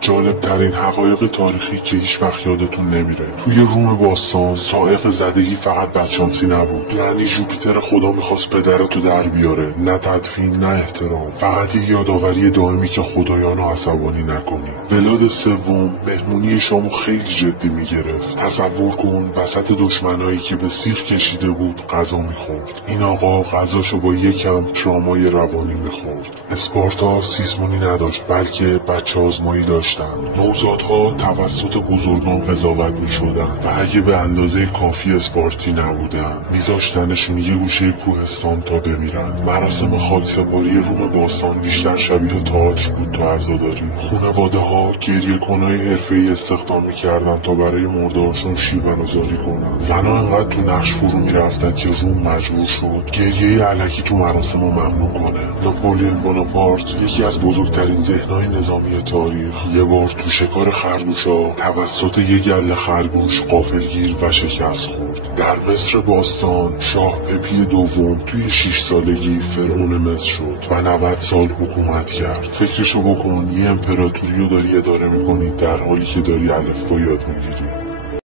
جالب ترین حقایق تاریخی که هیچ وقت یادتون نمیره. توی روم باستان سائق زدگی فقط بدشانسی نبود، یعنی جوپیتر خدا میخواست پدرتو در بیاره، نه تدفین نه احترام، فقط یه یادآوری دائمی که خدایانو عصبانی نکنی. ولاد سوم مهمونی شامو خیلی جدی میگرفت. تصور کن وسط دشمنایی که به سیخ کشیده بود غذا میخورد. این آقا غذاشو با یکم ترامای روانی میخورد. اسپارتا سیسمونی نداشت، بلکه بچه آزمایی داشتن. نوزادها توسط بزرگان قضاوت میشدن و اگه به اندازه کافی اسپارتی نبودن میذاشتنشون یه گوشه کوهستان تا بمیرن. مراسم خاکسپاری روم باستان بیشتر شبیه تئاتر بود تا عزاداری. خانواده ها گریه کنای حرفه‌ای استخدام میکردن تا برای مردهاشون شیوه‌گذاری کنن. زنها انقدر تو نقش فرو میرفتن که روم مجبور شد گریه الکی تو مراسم رو ممنوع کنه. ناپولئون بوناپارت، یکی از بزرگترین ذهن‌های نظامی تاریخ، یه بار تو شکار خرگوشا توسط یه گله خرگوش غافلگیر و شکست خورد. در مصر باستان شاه پپی دوم توی 6 سالگی فرعون مصر شد و 90 سال حکومت کرد. فکرشو بکن، یه امپراتوری رو داری اداره میکنی در حالی که داری الفبا یاد میگیری.